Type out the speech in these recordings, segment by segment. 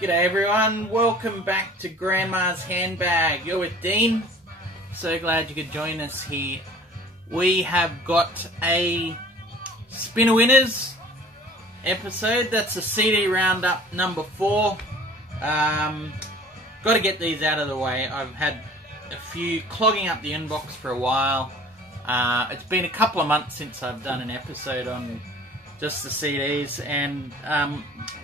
G'day everyone, welcome back to Grandma's Handbag. You're with Dean. So glad you could join us here. We have got a Spinner Winners episode. That's a CD Roundup number 4. Got to get these out of the way. I've had a few clogging up the inbox for a while. It's been a couple of months since I've done an episode on just the CDs, and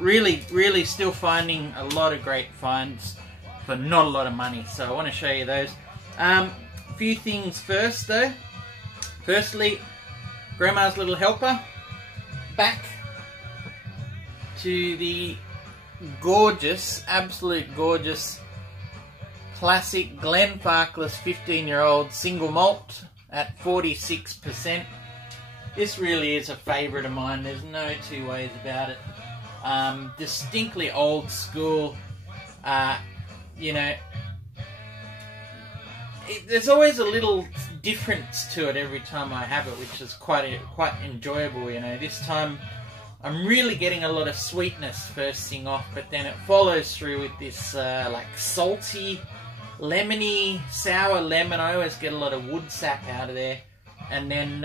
really still finding a lot of great finds for not a lot of money, so I want to show you those. A few things first though. Firstly, Grandma's Little Helper, back to the gorgeous, absolute gorgeous classic Glenfarclas 15-year-old single malt at 46%. This really is a favourite of mine, there's no two ways about it. Distinctly old school, you know, there's always a little difference to it every time I have it, which is quite enjoyable, you know. This time I'm really getting a lot of sweetness first thing off, but then it follows through with this like salty, lemony, sour lemon. I always get a lot of wood sap out of there, and then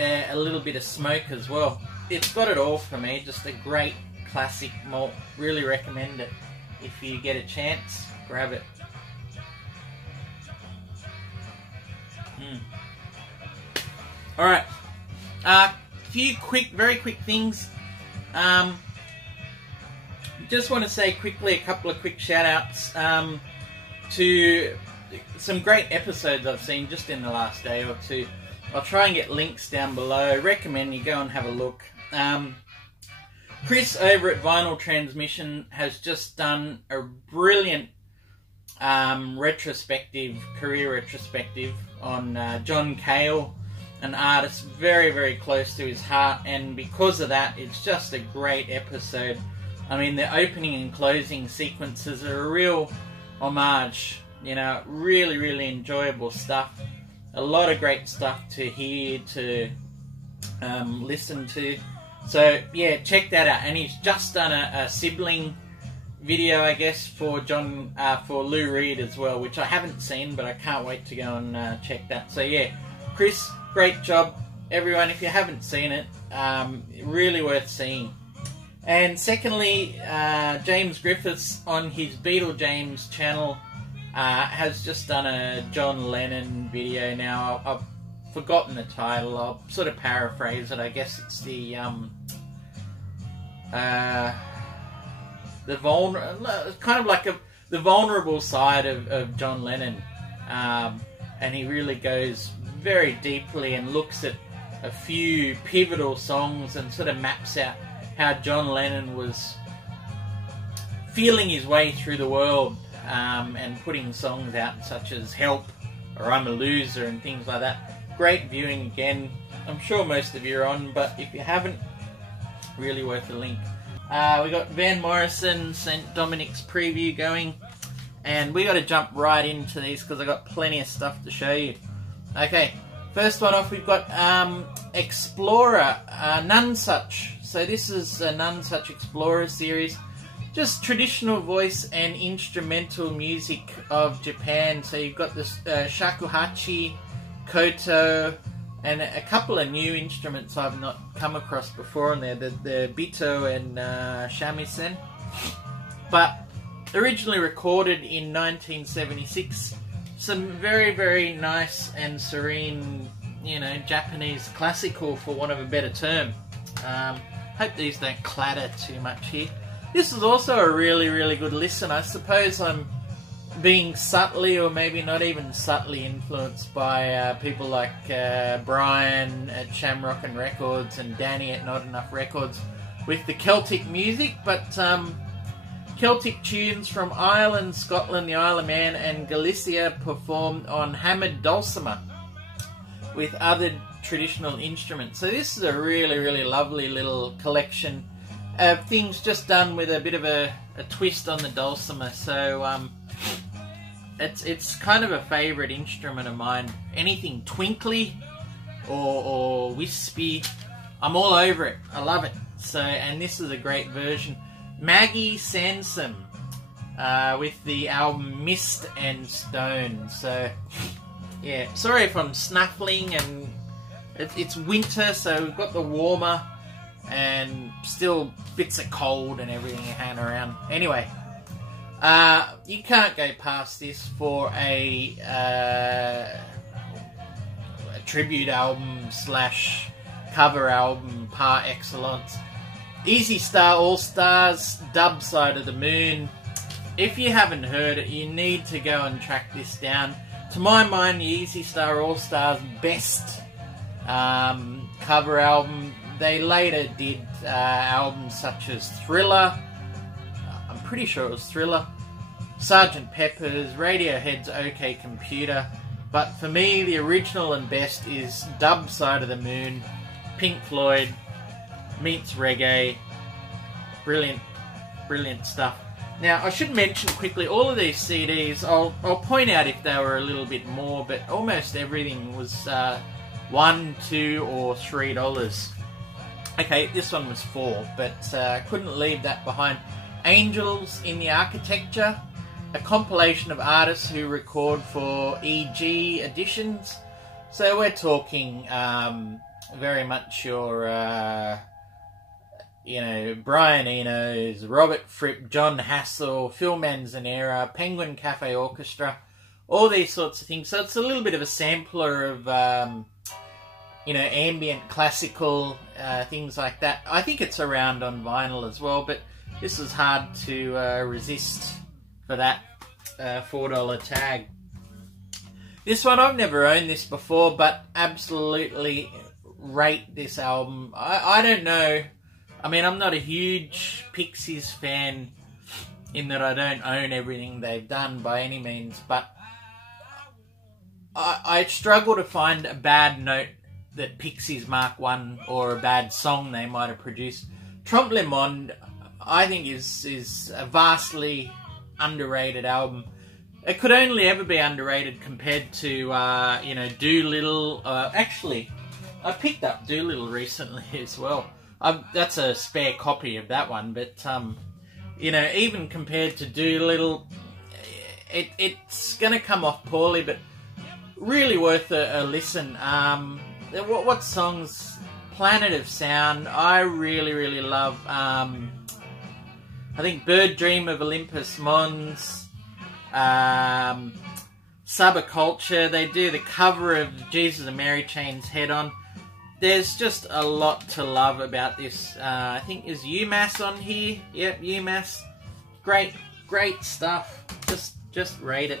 a little bit of smoke as well. It's got it all for me. Just a great classic malt. Really recommend it. If you get a chance, grab it. Alright. Few very quick things. Just want to say quickly a couple of quick shout outs to some great episodes I've seen just in the last day or two. I'll try and get links down below. Recommend you go and have a look. Chris over at Vinyl Transmission has just done a brilliant career retrospective on John Cale, an artist very close to his heart, and because of that it's just a great episode. I mean, the opening and closing sequences are a real homage, you know, really enjoyable stuff. A lot of great stuff to hear, to listen to. So yeah, check that out. And he's just done a sibling video, I guess, for for Lou Reed as well, which I haven't seen, but I can't wait to go and check that. So yeah, Chris, great job. Everyone, if you haven't seen it, really worth seeing. And secondly, James Griffiths on his Beatle James channel has just done a John Lennon video. Now I've forgotten the title. I'll sort of paraphrase it. I guess it's the kind of like the vulnerable side of John Lennon, and he really goes very deeply and looks at a few pivotal songs and sort of maps out how John Lennon was feeling his way through the world, and putting songs out such as Help or I'm a Loser and things like that. Great viewing again. I'm sure most of you are on, but if you haven't, really worth a link. We got Van Morrison, St. Dominic's preview going, and we got to jump right into these because I got plenty of stuff to show you. Okay, first one off, we've got Explorer, None Such. So this is a None Such Explorer series. Just traditional voice and instrumental music of Japan. So you've got this shakuhachi, koto, and a couple of new instruments I've not come across before in there, the bito and shamisen. But originally recorded in 1976. Some very nice and serene, you know, Japanese classical, for want of a better term. Hope these don't clatter too much here. This is also a really good listen. I suppose I'm being subtly, or maybe not even subtly, influenced by people like Brian at Shamrock and Records and Danny at Not Enough Records with the Celtic music, but Celtic tunes from Ireland, Scotland, the Isle of Man and Galicia performed on hammered dulcimer with other traditional instruments. So this is a really lovely little collection of things just done with a bit of a twist on the dulcimer. So it's kind of a favourite instrument of mine. Anything twinkly or wispy, I'm all over it. I love it. So, and this is a great version. Maggie Sansom with the album Mist and Stone. So, yeah, sorry if I'm snuffling, and it's winter, so we've got the warmer and still bits of cold and everything hanging around. Anyway, you can't go past this for a tribute album slash cover album par excellence. Easy Star All Stars, Dub Side of the Moon. If you haven't heard it, you need to go and track this down. To my mind, the Easy Star All Stars best cover album. They later did albums such as Thriller, I'm pretty sure it was Thriller, Sgt. Pepper's, Radiohead's OK Computer, but for me the original and best is Dub Side of the Moon, Pink Floyd meets reggae. Brilliant, brilliant stuff. Now, I should mention quickly, all of these CDs, I'll point out if they were a little bit more, but almost everything was $1, $2 or $3. Okay, this one was $4, but couldn't leave that behind. Angels in the Architecture, a compilation of artists who record for EG editions. So we're talking very much your, you know, Brian Eno's, Robert Fripp, John Hassel, Phil Manzanera, Penguin Cafe Orchestra, all these sorts of things. So it's a little bit of a sampler of, you know, ambient, classical, things like that. I think it's around on vinyl as well, but this was hard to resist for that $4 tag. This one, I've never owned this before, but absolutely rate this album. I don't know. I mean, I'm not a huge Pixies fan in that I don't own everything they've done by any means, but I struggle to find a bad note that Pixies Mark 1 or a bad song they might have produced. Trompe Le Monde, I think, is a vastly underrated album. It could only ever be underrated compared to, you know, Doolittle. Actually, I picked up Doolittle recently as well. That's a spare copy of that one, but, you know, even compared to Doolittle, it's going to come off poorly, but really worth a listen. What songs? Planet of Sound, I really, really love. I think Bird Dream of Olympus Mons, Subculture, they do the cover of Jesus and Mary Chain's Head On. There's just a lot to love about this. I think is UMass on here. Yep, UMass. Great, great stuff. Just rate it.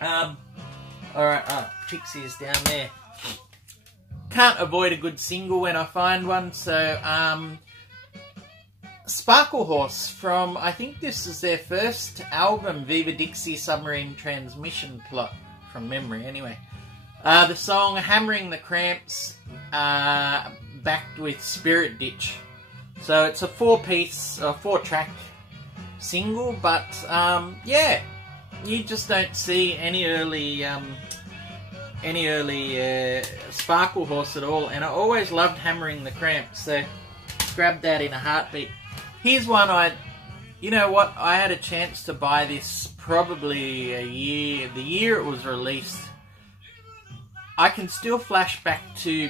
Alright, Pixies down there. Can't avoid a good single when I find one, so Sparkle Horse from, I think this is their first album, Viva Dixie Submarine Transmission Plot, from memory anyway. The song Hammering the Cramps, backed with Spirit Ditch. So it's a 4-track single, but yeah, you just don't see any early Sparkle Horse at all, and I always loved Hammering the Cramps, so grabbed that in a heartbeat. Here's one you know what, I had a chance to buy this probably the year it was released. I can still flash back to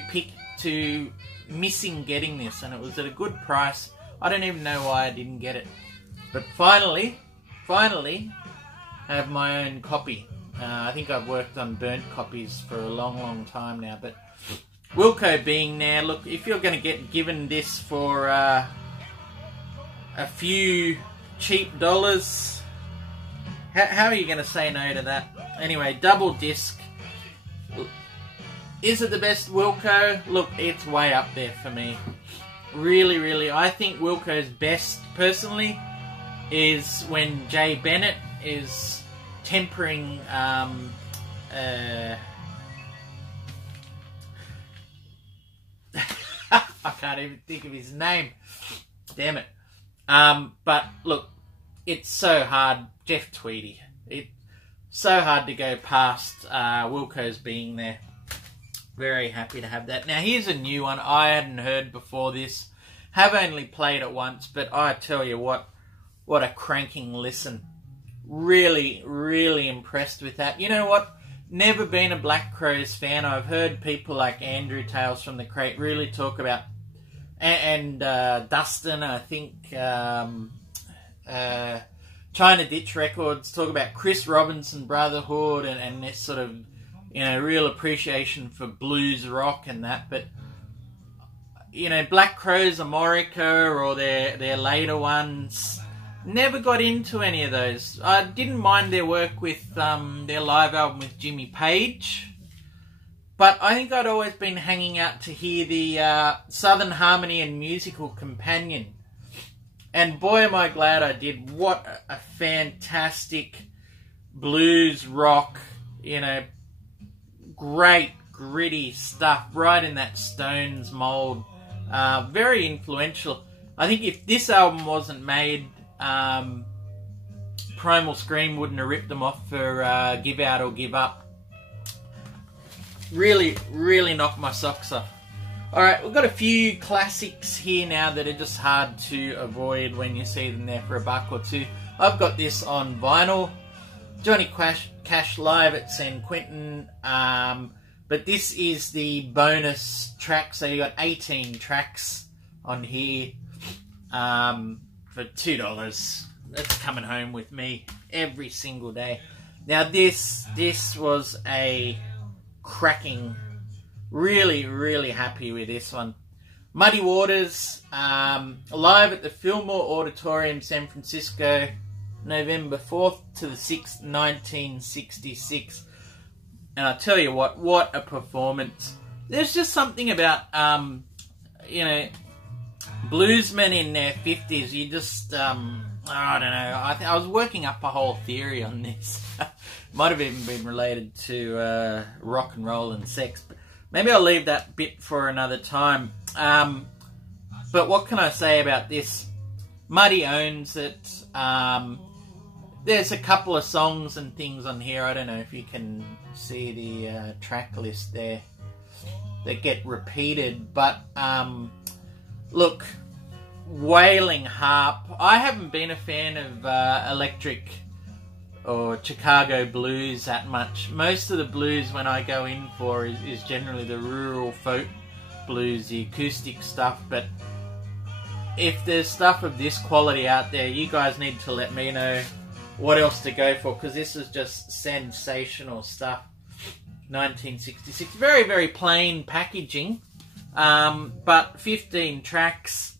missing getting this, and it was at a good price. I don't even know why I didn't get it, but finally I have my own copy. I think I've worked on burnt copies for a long time now, but Wilco being there, look, if you're going to get given this for a few cheap dollars, how are you going to say no to that? Anyway, double disc. Is it the best Wilco? Look, it's way up there for me. Really, really. I think Wilco's best, personally, is when Jay Bennett is tempering I can't even think of his name. Damn it. But look, it's so hard. Jeff Tweedy. It's so hard to go past Wilco's being there. Very happy to have that. Now here's a new one I hadn't heard before this. Have only played it once, but I tell you what a cranking listen. Really, really impressed with that. You know what? Never been a Black Crowes fan. I've heard people like Andrew Tales from the Crate really talk about, and Dustin, I think, China Ditch Records, talk about Chris Robinson Brotherhood and this sort of, you know, real appreciation for blues rock and that. But, you know, Black Crowes, Amorica, or their later ones, never got into any of those. I didn't mind their work with their live album with Jimmy Page, but I think I'd always been hanging out to hear the Southern Harmony and Musical Companion. And boy, am I glad I did. What a fantastic blues rock, you know, great gritty stuff, right in that Stones mould. Very influential. I think if this album wasn't made, Primal Scream wouldn't have ripped them off for Give Out or Give Up. Really, really knocked my socks off. Alright, we've got a few classics here now that are just hard to avoid when you see them there for $1 or $2. I've got this on vinyl. Johnny Cash live at San Quentin. But this is the bonus track, so you got 18 tracks on here for $2. That's coming home with me every single day. Now this was a cracking, really, really happy with this one. Muddy Waters, live at the Fillmore Auditorium, San Francisco, November 4th to the 6th, 1966. And I tell you what a performance. There's just something about, you know, bluesmen in their 50s. You just, I don't know. I was working up a whole theory on this. Might have even been related to rock and roll and sex. But maybe I'll leave that bit for another time. But what can I say about this? Muddy owns it. There's a couple of songs and things on here. I don't know if you can see the track list there that get repeated. But look, wailing harp. I haven't been a fan of electric or Chicago blues that much. Most of the blues when I go in for is generally the rural folk blues, the acoustic stuff. But if there's stuff of this quality out there, you guys need to let me know what else to go for, because this is just sensational stuff. 1966. Very, very plain packaging, but 15 tracks.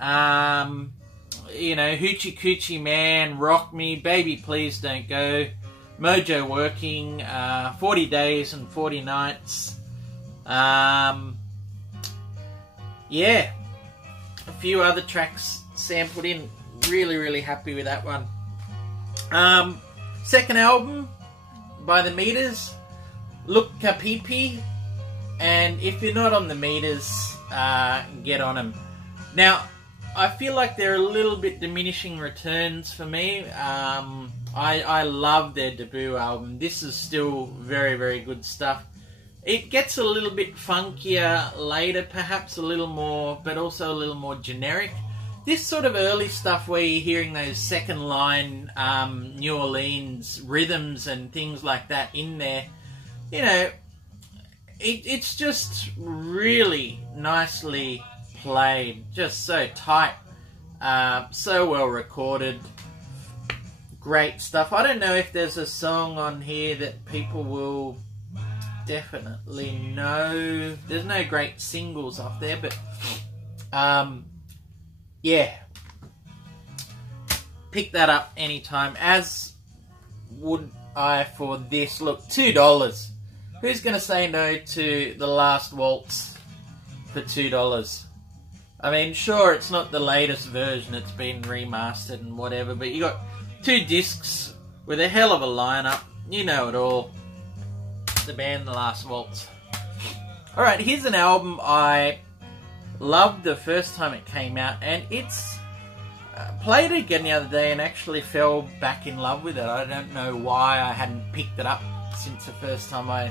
You know, Hoochie Coochie Man, Rock Me, Baby Please Don't Go, Mojo Working, 40 Days and 40 Nights. Yeah, a few other tracks sampled in. Really, really happy with that one. Second album by the Meters, Look Kapipi, and if you're not on the Meters, get on them. Now, I feel like they're a little bit diminishing returns for me. I love their debut album. This is still very, very good stuff. It gets a little bit funkier later, perhaps a little more, but also a little more generic. This sort of early stuff where you're hearing those second line New Orleans rhythms and things like that in there, you know, it's just really nicely played, just so tight, so well recorded, great stuff. I don't know if there's a song on here that people will definitely know. There's no great singles off there, but yeah, pick that up anytime, as would I for this. Look, $2. Who's going to say no to The Last Waltz for $2? I mean, sure, it's not the latest version, it's been remastered and whatever, but you got 2 discs with a hell of a lineup. You know it all. The band The Last Waltz. Alright, here's an album I loved the first time it came out, and it's played it again the other day and actually fell back in love with it. I don't know why I hadn't picked it up since the first time I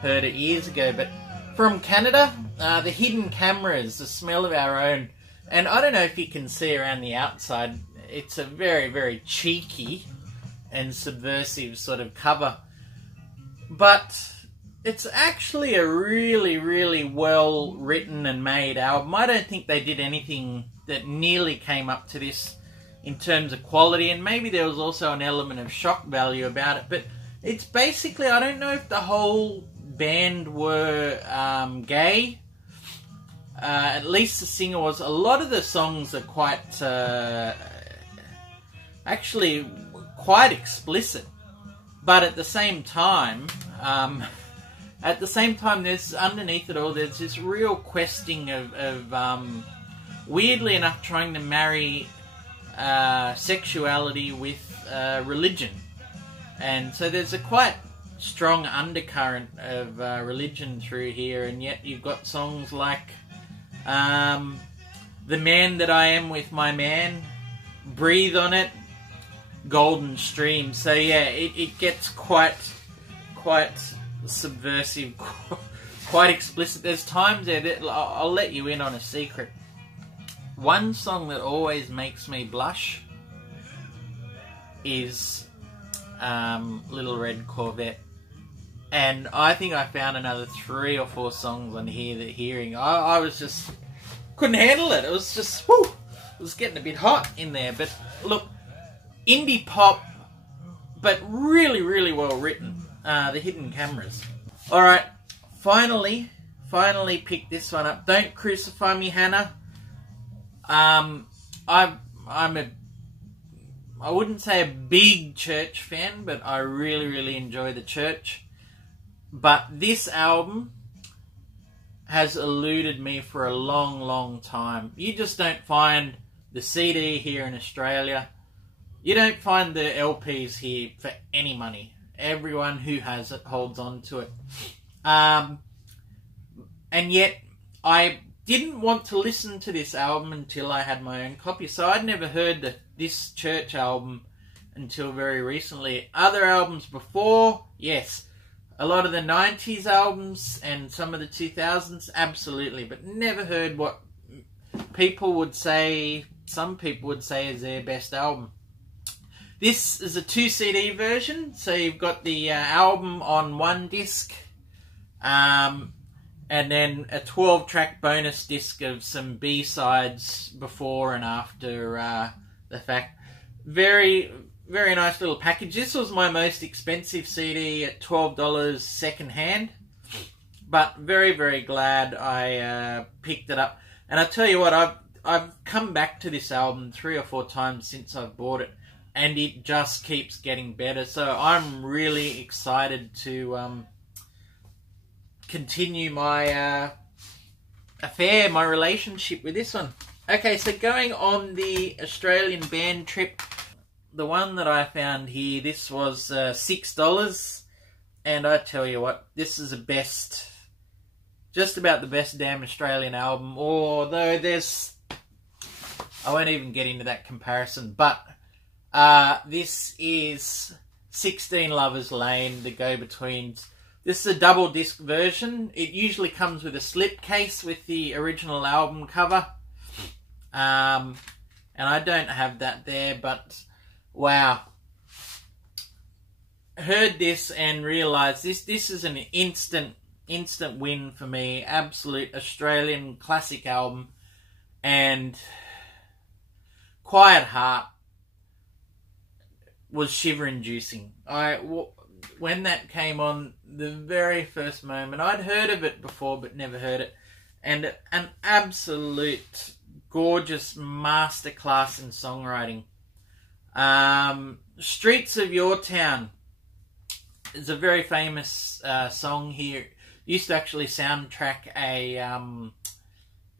heard it years ago, but from Canada, The Hidden Cameras, The Smell of Our Own. And I don't know if you can see around the outside, it's a very, very cheeky and subversive sort of cover. But it's actually a really, really well written and made album. I don't think they did anything that nearly came up to this in terms of quality, and maybe there was also an element of shock value about it. But it's basically, I don't know if the whole band were gay. At least the singer was. A lot of the songs are quite, actually quite explicit. But at the same time, there's underneath it all, there's this real questing of weirdly enough, trying to marry sexuality with religion. And so there's a quite strong undercurrent of religion through here, and yet you've got songs like The Man That I Am With My Man, Breathe On It, Golden Stream. So yeah, it gets quite subversive, quite explicit. There's times there that I'll let you in on a secret. One song that always makes me blush is Little Red Corvette. And I think I found another 3 or 4 songs on here that I was just couldn't handle it. It was just, whoo, it was getting a bit hot in there. But look, indie pop, but really, really well written. The Hidden Cameras. Alright, finally picked this one up. Don't Crucify Me, Hannah. I wouldn't say a big Church fan, but I really, really enjoy the Church. But this album has eluded me for a long, long time. You just don't find the CD here in Australia. You don't find the LPs here for any money. Everyone who has it holds on to it. And yet, I didn't want to listen to this album until I had my own copy. So I'd never heard this Church album until very recently. Other albums before, yes. A lot of the 90s albums and some of the 2000s, absolutely. But never heard what people would say, some people would say is their best album. This is a 2 CD version, so you've got the album on 1 disc, and then a 12-track bonus disc of some B-sides before and after the fact. Very, very nice little package. This was my most expensive CD at $12 second-hand, but very, very glad I picked it up. And I tell you what, I've come back to this album 3 or 4 times since I've bought it. And it just keeps getting better. So I'm really excited to continue my affair, my relationship with this one. Okay, so going on the Australian band trip, the one that I found here, this was $6. And I tell you what, this is the best, just about the best damn Australian album. Although there's, I won't even get into that comparison, but this is 16 Lovers Lane, the go-betweens. This is a double disc version. It usually comes with a slipcase with the original album cover. And I don't have that there, but wow. Heard this and realised this is an instant win for me. Absolute Australian classic album. And Quiet Heart was shiver-inducing. When that came on, the very first moment, I'd heard of it before but never heard it, and an absolute gorgeous masterclass in songwriting. Streets of Your Town is a very famous song here. Used to actually soundtrack a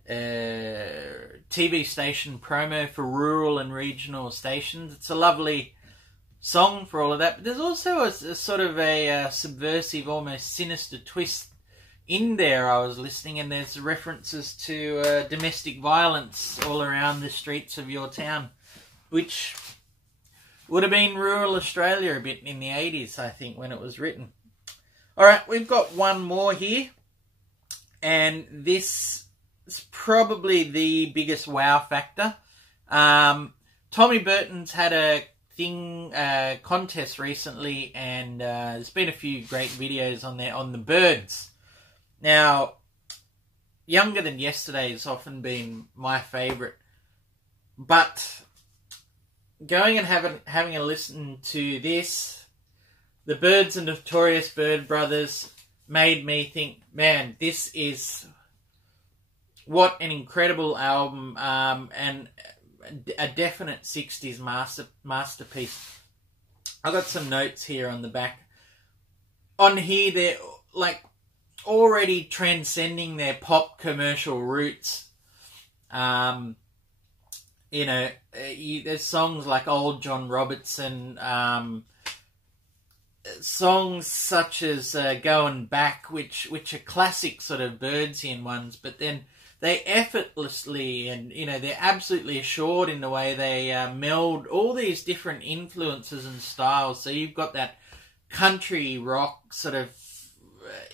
TV station promo for rural and regional stations. It's a lovely song for all of that, but there's also a sort of a subversive, almost sinister twist in there. I was listening, and there's references to domestic violence all around the streets of your town, which would have been rural Australia a bit in the 80s, I think, when it was written. Alright, we've got one more here, and this it's probably the biggest wow factor. Tommy Burton's had a contest recently, and there's been a few great videos on there on the birds. Now, Younger Than Yesterday has often been my favourite, but going and having a listen to this, the Birds and Notorious Bird Brothers, made me think, man, this is what an incredible album, and a definite 60s masterpiece. I got some notes here on the back. On here, they're like already transcending their pop commercial roots. You know, there's songs like Old John Robertson, songs such as Going Back, which are classic sort of Birdsian ones, but then they effortlessly, and you know, they're absolutely assured in the way they meld all these different influences and styles. So you've got that country rock sort of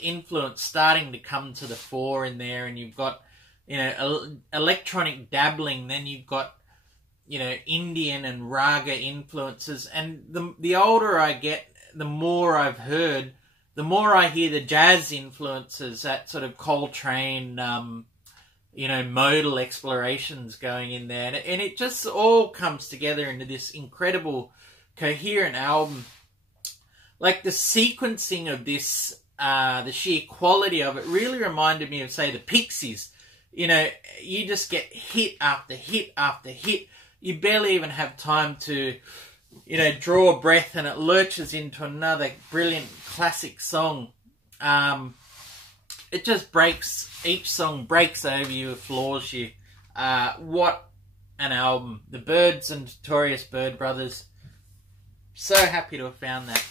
influence starting to come to the fore in there, and you've got, you know, electronic dabbling. Then you've got, you know, Indian and raga influences. And the older I get, the more I've heard, the more I hear the jazz influences, that sort of Coltrane, you know, modal explorations going in there. And it just all comes together into this incredible, coherent album. Like the sequencing of this, the sheer quality of it really reminded me of, say, the Pixies. You know, you just get hit after hit after hit. You barely even have time to, you know, draw a breath, and it lurches into another brilliant classic song. It just breaks, each song breaks over you, it floors you. What an album. The Birds and Notorious Bird Brothers. So happy to have found that.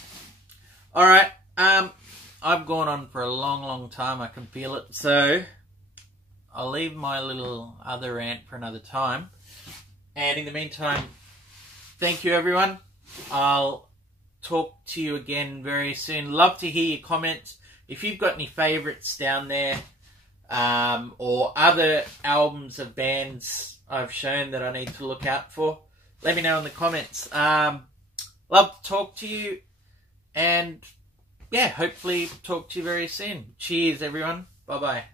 Alright, I've gone on for a long, long time, I can feel it. So, I'll leave my little other rant for another time. And in the meantime, thank you everyone. I'll talk to you again very soon. Love to hear your comments. If you've got any favourites down there, or other albums of bands I've shown that I need to look out for, let me know in the comments. Love to talk to you, and yeah, hopefully talk to you very soon. Cheers everyone. Bye bye.